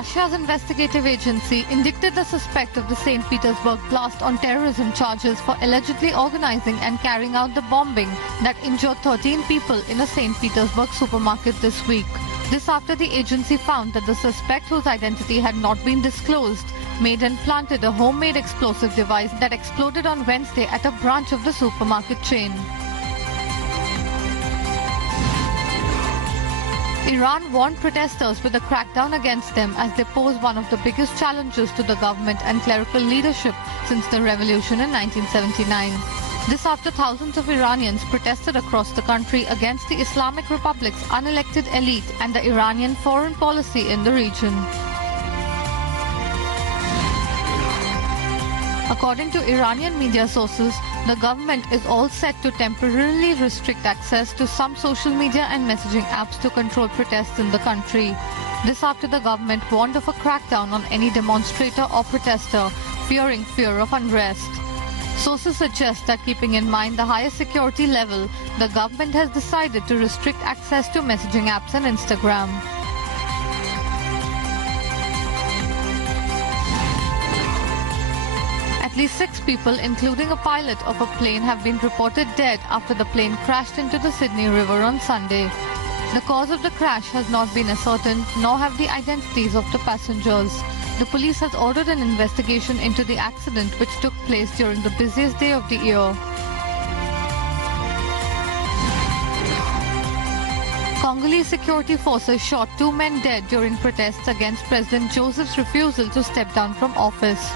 Russia's investigative agency indicted the suspect of the St. Petersburg blast on terrorism charges for allegedly organizing and carrying out the bombing that injured 13 people in a St. Petersburg supermarket this week. This after the agency found that the suspect, whose identity had not been disclosed, made and planted a homemade explosive device that exploded on Wednesday at a branch of the supermarket chain. Iran warned protesters with a crackdown against them as they pose one of the biggest challenges to the government and clerical leadership since the revolution in 1979. This after thousands of Iranians protested across the country against the Islamic Republic's unelected elite and the Iranian foreign policy in the region. According to Iranian media sources, the government is all set to temporarily restrict access to some social media and messaging apps to control protests in the country. This after the government warned of a crackdown on any demonstrator or protester, fearing fear of unrest. Sources suggest that keeping in mind the higher security level, the government has decided to restrict access to messaging apps and Instagram. At least 6 people, including a pilot of a plane, have been reported dead after the plane crashed into the Sydney River on Sunday. The cause of the crash has not been ascertained, nor have the identities of the passengers. The police has ordered an investigation into the accident, which took place during the busiest day of the year. Congolese security forces shot 2 men dead during protests against President Joseph's refusal to step down from office.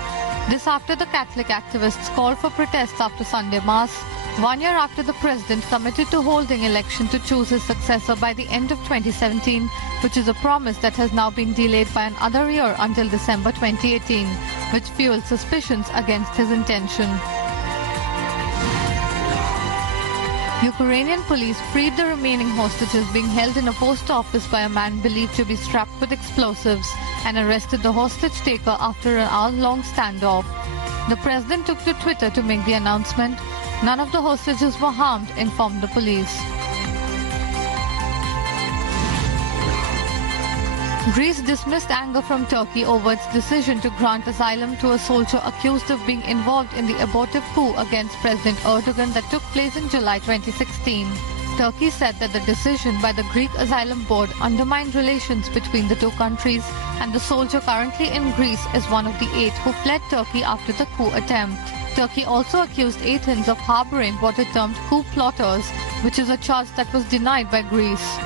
This after the Catholic activists called for protests after Sunday Mass, 1 year after the president committed to holding election to choose his successor by the end of 2017, which is a promise that has now been delayed by another year until December 2018, which fueled suspicions against his intention. Ukrainian police freed the remaining hostages being held in a post office by a man believed to be strapped with explosives and arrested the hostage taker after an hour-long standoff. The president took to Twitter to make the announcement. None of the hostages were harmed, informed the police. Greece dismissed anger from Turkey over its decision to grant asylum to a soldier accused of being involved in the abortive coup against President Erdogan that took place in July 2016. Turkey said that the decision by the Greek Asylum Board undermined relations between the two countries, and the soldier currently in Greece is one of the 8 who fled Turkey after the coup attempt. Turkey also accused Athens of harboring what it termed coup plotters, which is a charge that was denied by Greece.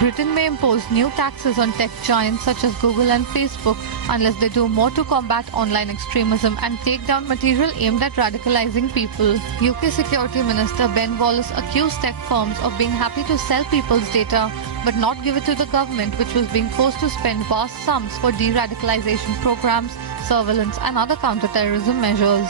Britain may impose new taxes on tech giants such as Google and Facebook unless they do more to combat online extremism and take down material aimed at radicalizing people. UK Security Minister Ben Wallace accused tech firms of being happy to sell people's data but not give it to the government, which was being forced to spend vast sums for de-radicalization programs, surveillance and other counter-terrorism measures.